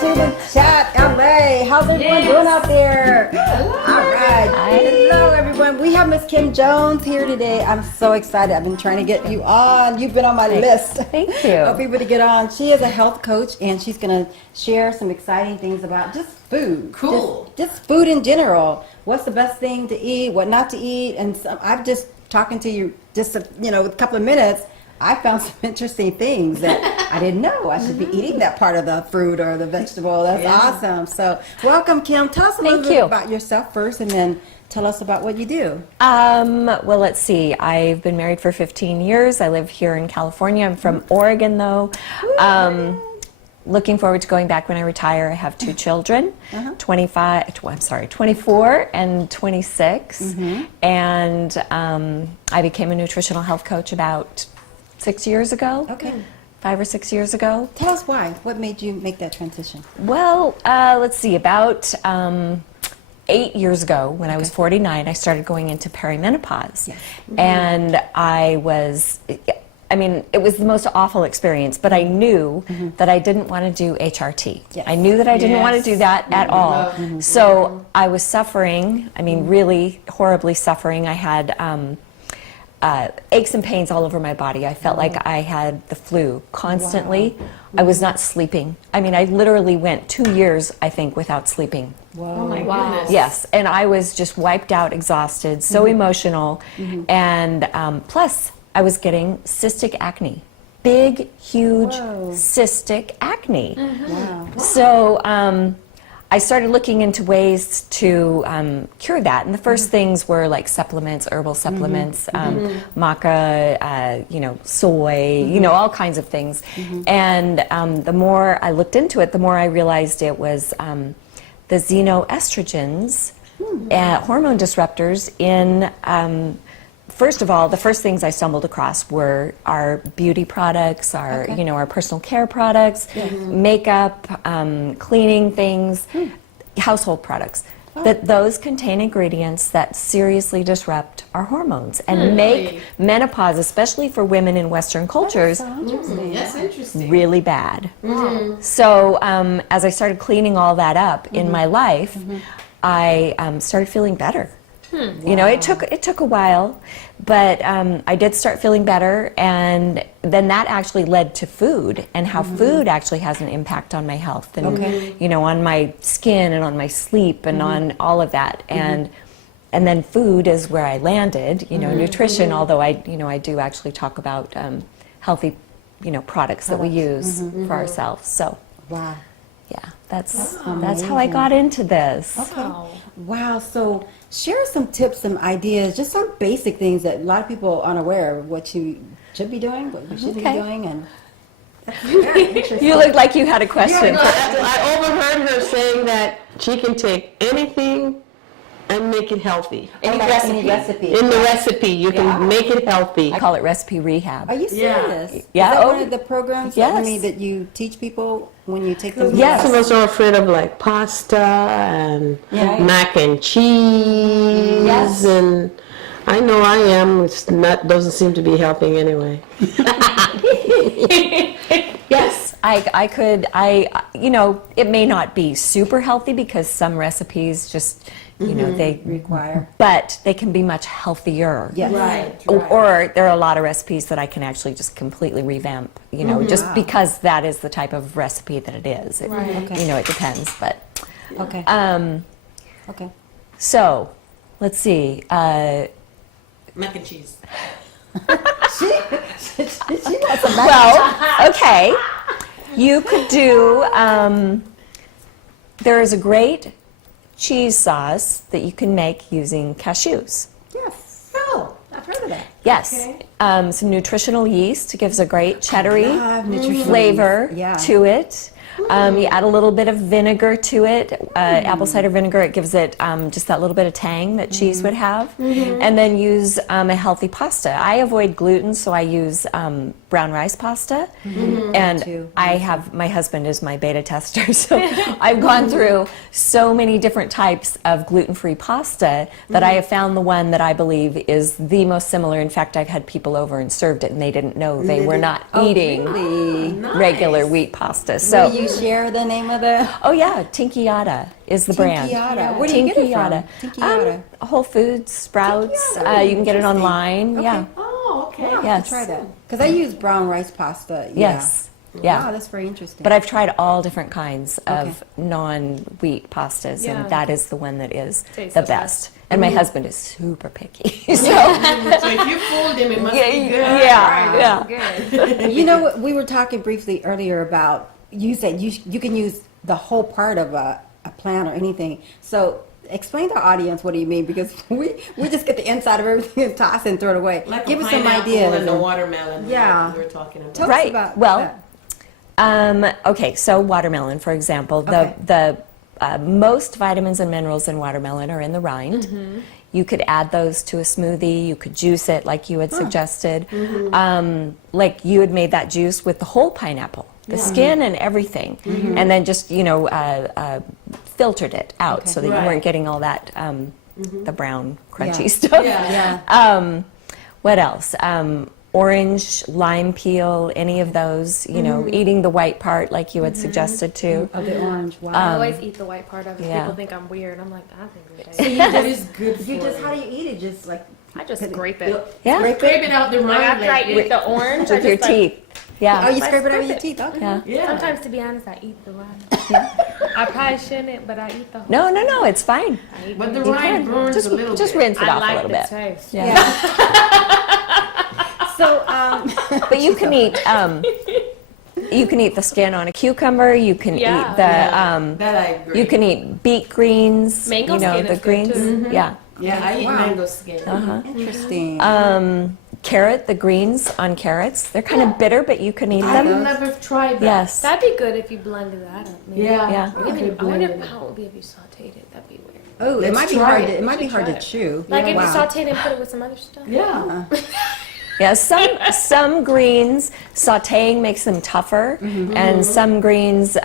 to the chat, LA. How's everyone doing out there? All right. Hello, everyone. We have Miss Kim Jones here today. I'm so excited. I've been trying to get you on. You've been on my list. Thank you. Of people to get on. She is a health coach, and she's going to share some exciting things about just food. Cool. Just food in general. What's the best thing to eat? What not to eat? And I'm just talking to you just a couple of minutes. I found some interesting things that I didn't know I should be eating that part of the fruit or the vegetable. That's awesome. So welcome, Kim. Tell us a little bit about yourself first, and then tell us about what you do. Well, let's see. I've been married for 15 years. I live here in California. I'm from Oregon, though. Looking forward to going back when I retire. I have two children, 24 and 26. And I became a nutritional health coach about 6 years ago. Okay. 5 or 6 years ago. Tell us why. What made you make that transition? Well, let's see. About 8 years ago, when I was 49, I started going into perimenopause. Yes. And it was the most awful experience, but I knew that I didn't want to do HRT. Yes. I knew that I didn't want to do that at all. So I was suffering, really horribly suffering. I had aches and pains all over my body. I felt like I had the flu constantly. I was not sleeping. I literally went 2 years, I think, without sleeping. Oh my goodness. Yes, and I was just wiped out, exhausted, so emotional, and plus I was getting cystic acne. Big, huge cystic acne. Wow. So I started looking into ways to cure that, and the first things were like supplements, herbal supplements, maca, soy, all kinds of things. And the more I looked into it, the more I realized it was the xenoestrogens, hormone disruptors in. First of all, the first things I stumbled across were our beauty products, our personal care products, makeup, cleaning things, household products. That those contain ingredients that seriously disrupt our hormones and make menopause, especially for women in Western cultures, That's interesting. really bad. So as I started cleaning all that up in my life, I started feeling better. It took a while, but I did start feeling better, and then that actually led to food and how food actually has an impact on my health and on my skin and on my sleep and on all of that. And then food is where I landed. Nutrition. Although I do actually talk about healthy, products that we use for ourselves. So Wow. yeah, that's how I got into this. Okay. Wow. So share some tips, some ideas, just some basic things that a lot of people aren't aware of what you should be doing, what you shouldn't be doing, and that's very interesting. You look like you had a question. I overheard her saying that she can take anything and make it healthy. Any recipe. In the recipe, you can make it healthy. I call it recipe rehab. Are you serious? Yeah. Is that one of the programs Yes. that you teach people when you take those? Yes. Some of us are afraid of like pasta and mac and cheese. Yes. And I know I am. Doesn't seem to be helping anyway. Yes, I could, it may not be super healthy because some recipes just, they require. But they can be much healthier. Yes. Right. Or there are a lot of recipes that I can actually just completely revamp, just because that is the type of recipe that it is. It, it depends, but. Okay. Okay. So, let's see. Mac and cheese. She wants a Well, okay. You could do, there is a great cheese sauce that you can make using cashews. Yes. Oh, I've heard of that. Yes. Okay. Some nutritional yeast gives a great cheddary nutritional flavor yeast. Yeah. to it. You add a little bit of vinegar to it, apple cider vinegar. It gives it just that little bit of tang that cheese would have. And then use a healthy pasta. I avoid gluten, so I use brown rice pasta. And I have, my husband is my beta tester, so I've gone through so many different types of gluten-free pasta that I have found the one that I believe is the most similar. In fact, I've had people over and served it, and they didn't know they were not eating Really? regular wheat pasta. So you share the name of the Oh yeah, Tinkiata is the brand. Tinkiata? Where do you get it from? Tinkiata. Whole Foods, Sprouts. Tinkiata. You can get it Interesting. online. Okay. Yeah. Oh, okay. Wow, Yes. try that. Because I use brown rice pasta. Yes. Yeah. Yeah. Wow, that's very interesting. But I've tried all different kinds of Okay. non-wheat pastas, Yeah. and that is the one that is Tastes the the best. And my husband is super picky. So So if you fooled him, it must be good. yeah. Good. You know, we were talking briefly earlier about, you said you can use the whole part of a plant or anything. So explain to our audience what do you mean, because we just get the inside of everything and toss and throw it away. Like Give a us some pineapple ideas. and the watermelon. Yeah. Like we were talking about. Tell us Right. about Well, that. Okay, so watermelon, for example, Okay. the most vitamins and minerals in watermelon are in the rind. You could add those to a smoothie. You could juice it like you had suggested. Like you had made that juice with the whole pineapple, the skin and everything, and then just filtered it out so that you Right. weren't getting all that the brown crunchy stuff. Yeah. What else? Orange, lime peel, any of those, eating the white part like you had suggested to. Of the orange. Wow. I always eat the white part of it. yeah. People think I'm weird. I'm like, I think It is good for you just, you. how do you eat it? Just like I just scrape it. Yeah, Scrape it out the Like rind. after I eat the orange, I with your just like, teeth. Yeah. oh, you I scrape it out with scrape your it. teeth. Okay. Yeah. Yeah. Sometimes, to be honest, I eat the rind. I probably shouldn't, but I eat the whole. No, it's fine. I eat But the the whole- rind burns Just a little just bit. rinse it I off like a little the bit. taste. Yeah. So, But you can eat the skin on a cucumber. You can Yeah. eat the That I agree. you can eat beet greens. Mango skin the is good, greens. too. Yeah. Yeah, I eat Wow. mango skin. interesting. Carrot, the greens on carrots. They're kind of bitter, but you can eat I've them. never tried that. Yes. That'd be good if you blended that up. Maybe. Yeah. Yeah. I could I wonder blend it. how it would be if you sauteed it. That'd be weird. Oh, it Let's might be try hard. it. It might be should hard try to it. chew. Like if Wow. you sauteed and put it with some other stuff. Yeah. Yeah, some greens sautéing makes them tougher, and some greens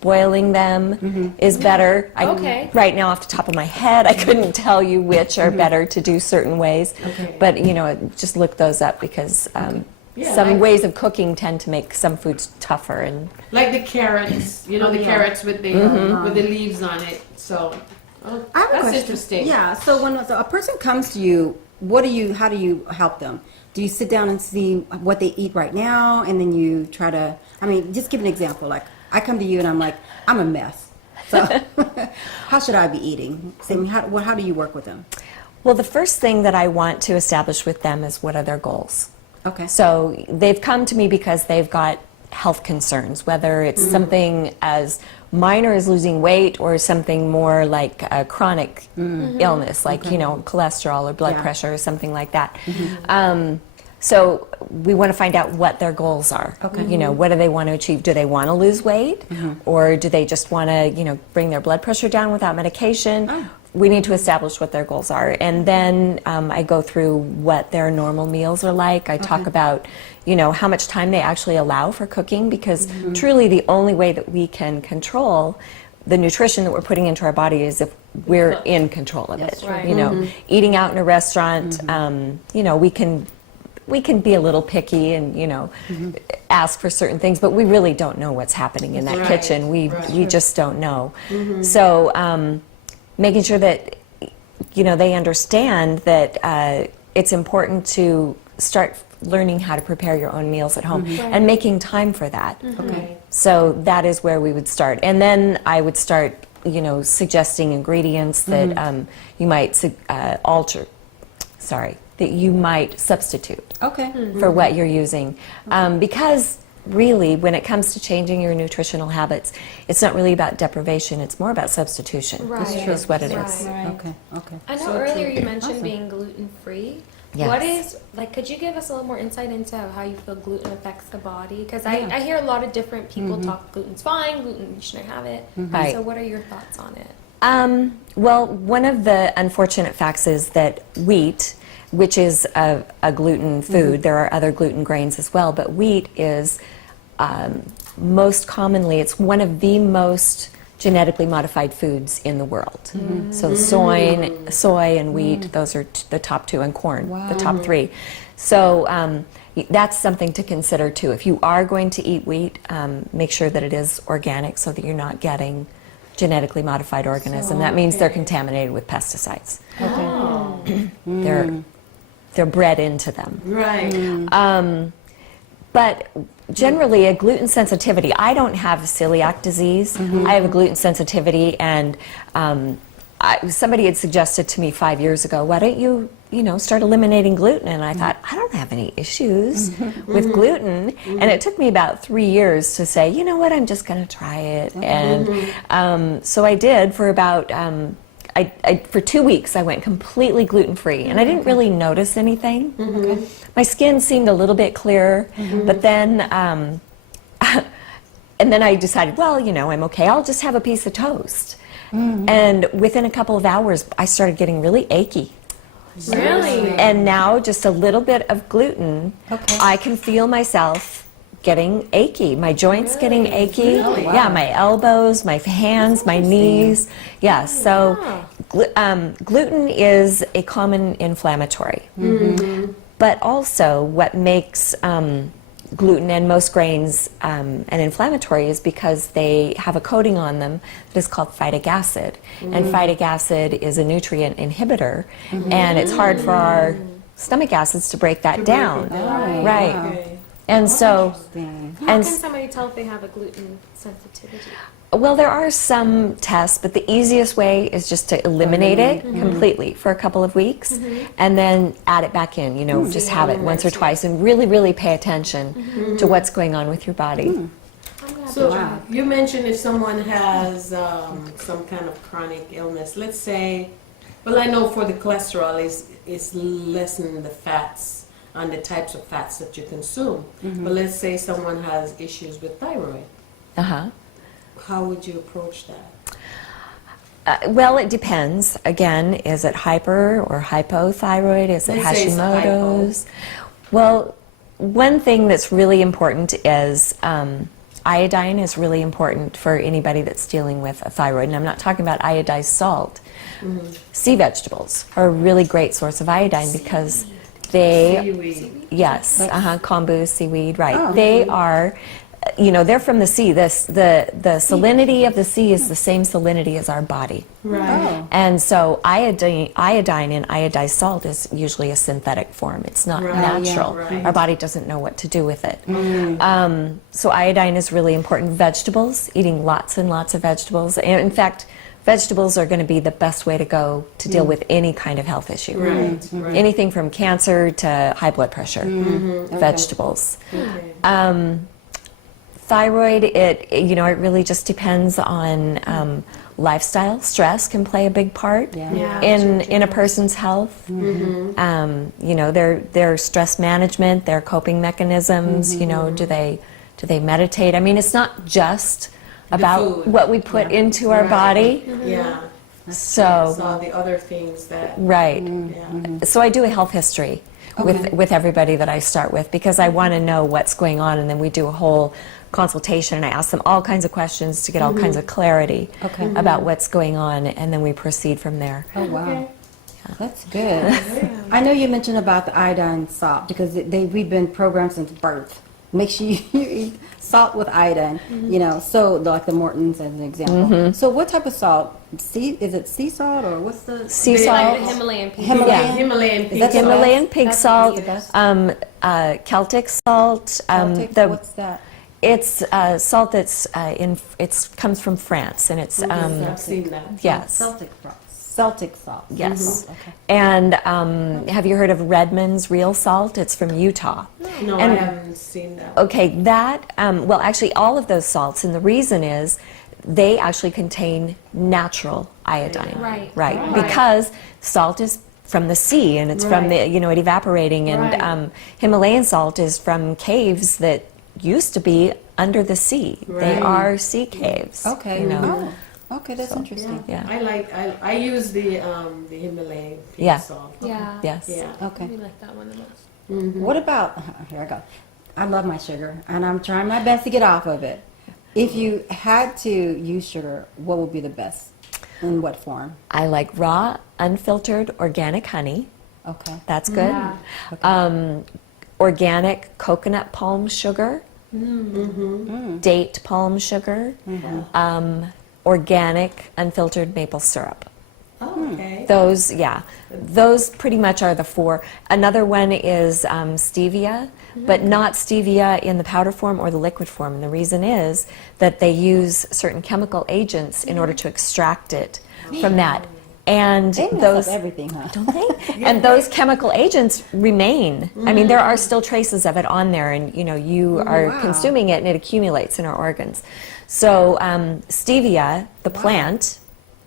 boiling them is better. Okay. Right now, off the top of my head, I couldn't tell you which are better to do certain ways. Okay. But just look those up because Yeah, some like- ways of cooking tend to make some foods tougher. And Like the carrots, the yeah. carrots with the leaves on it. So I have a that's question. interesting. Yeah. So when a person comes to you, how do you help them? Do you sit down and see what they eat right now, and then you try to? I mean, just give an example. Like I come to you and I'm like, I'm a mess. So how should I be eating? So how do you work with them? well, the first thing that I want to establish with them is what are their goals. Okay. So they've come to me because they've got health concerns, whether it's something as minor as losing weight or something more like a chronic illness, like cholesterol or blood Yeah. pressure or something like that. So we want to find out what their goals are. Okay. What do they want to achieve? Do they want to lose weight, or do they just want to bring their blood pressure down without medication? Oh. We need to establish what their goals are, and then I go through what their normal meals are like. I talk about, how much time they actually allow for cooking, because truly the only way that we can control the nutrition that we're putting into our body is if we're in control of it. Right. Eating out in a restaurant, we can be a little picky and ask for certain things, but we really don't know what's happening in that Right. kitchen. We just don't know. So making sure that they understand that it's important to start learning how to prepare your own meals at home and making time for that. Okay. So that is where we would start, and then I would start suggesting ingredients that you might that you might substitute Okay. for what you're using. Because really, when it comes to changing your nutritional habits, it's not really about deprivation, it's more about substitution. Right. Is what it Right. is. Okay. Okay. I know So earlier true. you mentioned Awesome. being gluten free. Yes. What is could you give us a little more insight into how you feel gluten affects the body? Because I hear a lot of different people talk gluten's fine, gluten you shouldn't have it. Right. So what are your thoughts on it? Well, one of the unfortunate facts is that wheat, which is a gluten food, there are other gluten grains as well, but wheat is most commonly, it's one of the most genetically modified foods in the world. So soy and wheat, those are the top two, and corn, the top three. So that's something to consider too. If you are going to eat wheat, make sure that it is organic so that you're not getting genetically modified organisms. That means they're contaminated with pesticides. They're bred into them. Right. But generally, a gluten sensitivity, I don't have celiac disease. I have a gluten sensitivity, and somebody had suggested to me 5 years ago, why don't you, start eliminating gluten? And I thought, I don't have any issues with gluten. And it took me about 3 years to say, you know what, I'm just going to try it. And so I did for about, for 2 weeks, I went completely gluten-free. And I didn't really notice anything. My skin seemed a little bit clearer, but then, and then I decided, well, I'm okay. I'll just have a piece of toast. And within a couple of hours, I started getting really achy. Really? And now, just a little bit of gluten, I can feel myself getting achy. My joints getting achy. Yeah, my elbows, my hands, my knees. Yeah, so gluten is a common inflammatory. But also, what makes gluten and most grains an inflammatory is because they have a coating on them that is called phytic acid. And phytic acid is a nutrient inhibitor, and it's hard for our stomach acids to break that down. Right. Okay. And so, How can somebody tell if they have a gluten sensitivity? well, there are some tests, but the easiest way is just to eliminate it completely for a couple of weeks and then add it back in, just have it once or twice and really, really pay attention to what's going on with your body. I'm gonna have to So try. you mentioned if someone has some kind of chronic illness, let's say, well, I know for the cholesterol is lessen the fats and the types of fats that you consume. But let's say someone has issues with thyroid. Uh-huh. How would you approach that? Well, it depends. Again, is it hyper or hypothyroid? Is it Let's say it's Hashimoto's? Well, one thing that's really important is iodine is really important for anybody that's dealing with a thyroid. And I'm not talking about iodized salt. Sea vegetables are a really great source of iodine because they, Seaweed. yes, kombu, seaweed, right. They are, they're from the sea. The salinity of the sea is the same salinity as our body. Right. And so iodine in iodized salt is usually a synthetic form. It's not Right, natural. yeah, right. Our body doesn't know what to do with it. So iodine is really important. Vegetables, eating lots and lots of vegetables. And in fact, vegetables are going to be the best way to go to deal with any kind of health issue. Right. Anything from cancer to high blood pressure. Vegetables. Okay. Thyroid, it really just depends on lifestyle. Stress can play a big part Yeah. in a person's health. Their stress management, their coping mechanisms. Do they meditate? I mean, it's not just about food. what we put into our body. Yeah. So So the other things that. right. Yeah. So I do a health history with everybody that I start with because I want to know what's going on, and then we do a whole consultation and I ask them all kinds of questions to get all kinds of clarity about what's going on, and then we proceed from there. Oh, wow. Okay. That's good. I know you mentioned about the iodine salt because we've been programmed since birth. Make sure you eat salt with iodine, so like the Mortons as an example. So what type of salt? Is it sea salt or what's the? Sea They salt, Like the Himalayan pink. Himalayan? Himalayan Is pink that the salt. Himalayan pig That's salt, the best? Celtic salt. Celtic? What's that? It's salt that's it comes from France, and it's I've seen that. yes, Celtic salt. yes. Okay. And have you heard of Redmond's real salt? It's from Utah. No, And- I haven't seen that. Okay, that, well, actually, all of those salts, and the reason is they actually contain natural iodine. Right. Right. Because salt is from the sea, and it's from the, it evaporating, and Right. Himalayan salt is from caves that used to be under the sea. They Right. are sea caves. Okay. Oh, okay, that's interesting. Yeah. I use the Himalayan pink Yeah. salt. Yeah. Yes. Yeah. Okay. We like that one the most. What about, here I go. I love my sugar, and I'm trying my best to get off of it. If you had to use sugar, what would be the best? In what form? I like raw, unfiltered, organic honey. Okay. That's good. Yeah. organic coconut palm sugar, date palm sugar, organic unfiltered maple syrup. Oh, okay. Those pretty much are the four. Another one is stevia, but not stevia in the powder form or the liquid form. And the reason is that they use certain chemical agents in order to extract it from that. And They mess those up everything, huh? don't they? And those chemical agents remain. I mean, there are still traces of it on there, and you are wow. consuming it, and it accumulates in our organs. So stevia, the plant,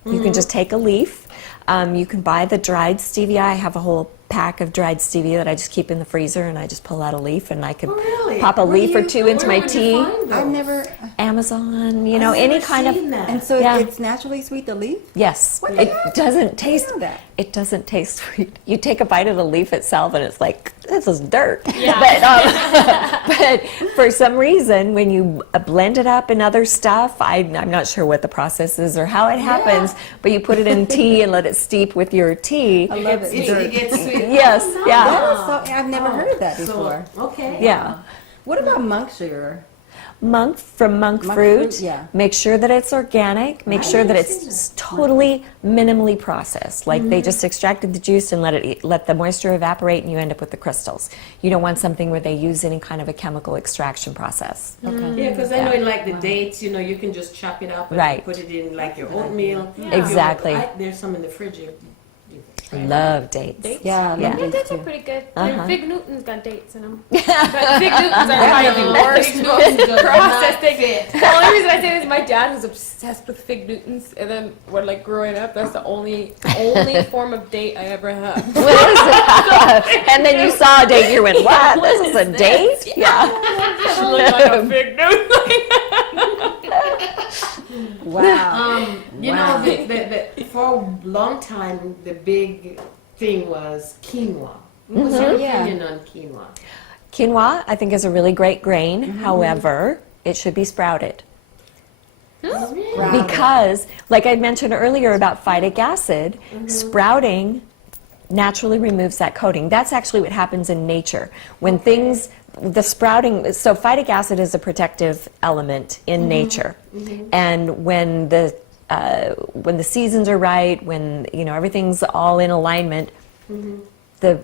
you can just take a leaf. You can buy the dried stevia. I have a whole pack of dried stevia that I just keep in the freezer, and I just pull out a leaf, and I can really? pop a Where do leaf or you- two into my where would you tea. find those? I've never. Amazon, I've any never kind of. seen that. And so Yeah. it's naturally sweet, the leaf? Yes, What the it heck? doesn't taste. know that. It doesn't taste sweet. You take a bite of the leaf itself, and it's like this is dirt. Yeah. But for some reason, when you blend it up in other stuff, I'm not sure what the process is or how it happens. But you put it in tea and let it steep with your tea. I love it. It gets sweet. Yes, Oh, yeah. That is so, I've never heard of that So, before. okay. Yeah. What about monk sugar? Monk Monk fruit. fruit, yeah. Make sure that it's organic. Make sure that it's totally minimally processed. Like they just extracted the juice and let the moisture evaporate, and you end up with the crystals. You don't want something where they use any kind of a chemical extraction process. Yeah, because I know in like the dates, you can just chop it up and Right. put it in like your oatmeal. Exactly. There's some in the fridge. Love dates. Dates? Yeah, Yeah. Yeah, dates are pretty good. Uh-huh. Fig Newton's got dates in them. But Fig Newtons are probably the worst, Fig most Newtons does processed not thing. fit. The only reason I say this is my dad was obsessed with Fig Newtons, and then when like growing up, that's the only form of date I ever had. What is it? And then you saw a date, you went, what? This is a date? Yeah. It looked like a Fig Newton. Wow. You Wow. know, for a long time, the big thing was quinoa. What's your Yeah. opinion on quinoa? Quinoa, I think, is a really great grain. However, it should be sprouted. Sprouted. Because, like I mentioned earlier about phytic acid, sprouting naturally removes that coating. That's actually what happens in nature. When the sprouting, so phytic acid is a protective element in nature. And when the seasons are right, when everything's all in alignment,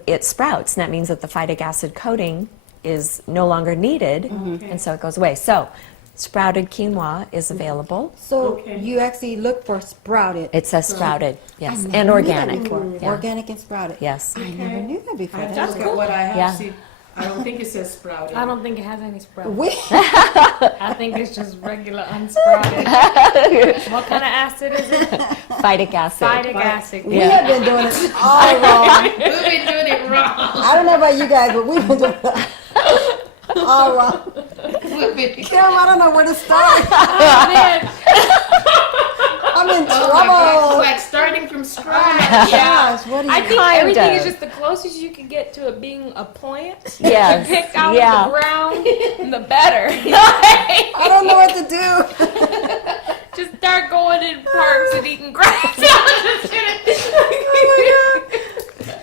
it sprouts, and that means that the phytic acid coating is no longer needed, and so it goes away. So sprouted quinoa is available. So Okay. you actually look for sprouted. It says sprouted, yes, I never and knew that organic. before. Yeah. Organic and sprouted. Yes. I never knew that before. I That's look at what I have. Yeah. See, I don't think it says sprouted. I don't think it has any sprouts. We, I think it's just regular unsprouted. What kind of acid is it? Phytic acid. Phytic acid. we have been doing it all wrong. We've been doing it wrong. I don't know about you guys, but we've been doing it all wrong. We've been- Kim, I don't know where to start. Oh, man. I'm in Oh my God, trouble. it's like starting from scratch. Gosh, what do I you think Kind everything is of. just the closest you can get to it being a plant. Yes. You pick out Yeah. of the ground, the better. I don't know what to do. Just start going in parks and eating grass.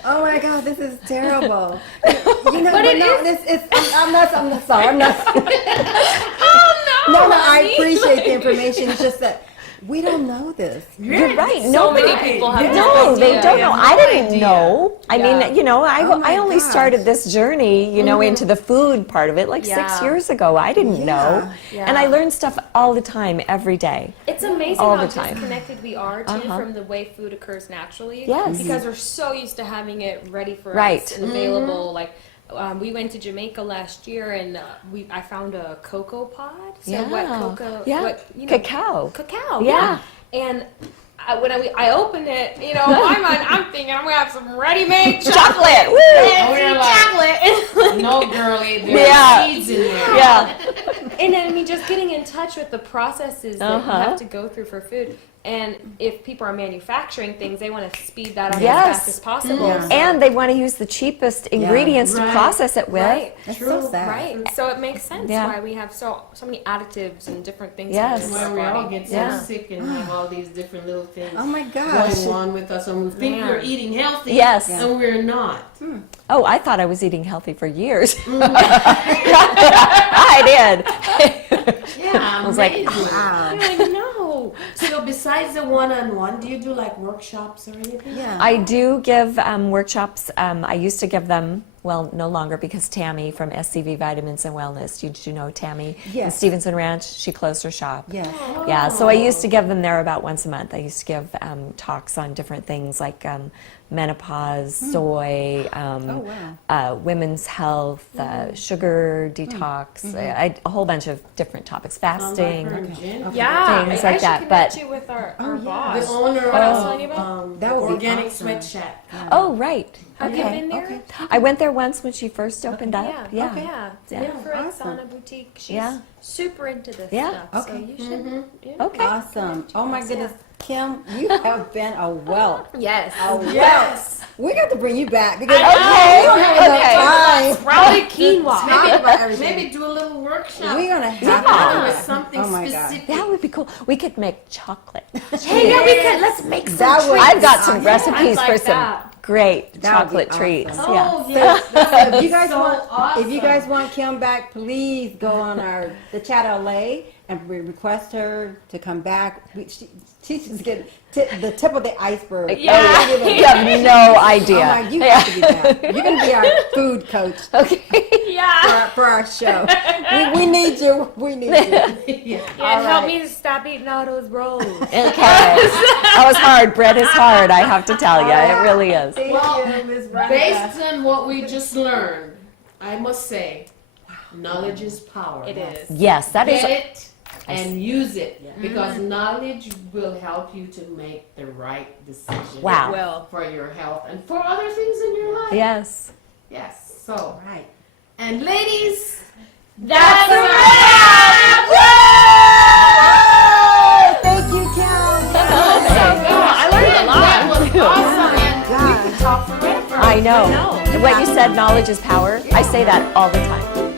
Oh my God, this is terrible. You know, But but it no, is- I'm not sorry. I'm not. Oh no! No, I honey. appreciate the information. It's just that we don't know this. You're right. So No, many people have No, no they idea. don't know. have I no didn't idea. know. I Yeah. mean, Oh my I only gosh. started this journey, into the food part of it like 6 Yeah. years ago. I didn't know. Yeah. And I learn stuff all the time, every day. It's amazing All how the time. disconnected we are too Uh-huh. from the way food occurs naturally. Yes. Because we're so used to having it ready for Right. us and available. Like we went to Jamaica last year and I found a cocoa pod. So what cocoa? Yeah. What, Cacao. Cacao. Yeah. And when I opened it, in my mind, I'm thinking I'm gonna have some ready-made Chocolate. Woo! we're like- chocolate. No, girlie, there's Yeah. seeds in there. Yeah. And then just getting in touch with the processes that you Uh-huh. have to go through for food. And if people are manufacturing things, they want to speed that up as Yes. fast as possible. Yeah. So- And they want to use the cheapest ingredients to Right. process it with. Right. That's True. so sad. Right. So it makes sense Yeah. why we have so many additives and different things. Yes. in Why our we all body. get so Yeah. sick and have all these different little things Oh my gosh. going on with us, and we think Yeah. we're eating healthy, Yes. and we're not. Oh, I thought I was eating healthy for years. I did. Yeah, I was like, amazing. Wow. You're like, no. So besides the one-on-one, do you do like workshops or anything? Yeah. I do give workshops. I used to give them, well, no longer because Tammy from SCV Vitamins and Wellness, did you know Tammy? Yes. In Stevenson Ranch, she closed her shop. Yeah. Yeah, so I used to give them there about once a month. I used to give talks on different things like menopause, soy, Oh, wow. women's health, sugar detox, a whole bunch of different topics, Sounds like fasting. her and Jen. Yeah, Things I like should that, connect but- you with our Oh, yeah. boss. The owner What else of on your book? That would be Organic awesome. Sweat Shack. Oh, right. Have you Okay. been there? Okay. I went there once when she first opened up. Yeah. Yeah. Okay. Yeah. It's Yeah. an infrared Awesome. sauna boutique. She's Yeah. super into this Yeah. stuff. Okay. So you should. Yeah. Okay. Awesome. Oh my Yes, goodness. Kim, you have been a wealth. Yes. A wealth. Yes. We got to bring you back because Okay. we don't have enough time. Sprouted quinoa. Talk about everything. Maybe do a little workshop. We're gonna have Yeah. with something Oh my God. specific. That would be cool. We could make chocolate. Hey, yeah, we could. Let's make some That would- treats. I've got some I'd recipes like for some that. great That would be chocolate treats. awesome. Yeah. Oh, yes. If you guys So want, awesome. if you guys want Kim back, please go on the chat LA and we request her to come back. She's just getting the tip of the iceberg. Yeah. You have no Oh idea. my, you have to be back. You're gonna be our food coach Okay. Yeah. for our show. We need you. We need you. Yeah. Yeah, and help right. me stop eating all those rolls. Okay. That was hard. Bread is hard, I have to tell you. It really is. Thank Well, you, Ms. Veronica. Based on what we just learned, I must say, knowledge is power. It is. Yes, that is. Get it and use it because knowledge will help you to make the right decision. Wow. Will. For your health and for other things in your life. Yes. Yes. So, All right. and ladies, That's a Thank you, Kim. I learned a lot. that was awesome. And we God. could talk forever. I know. I know. What you said, knowledge is power. I say that all the time.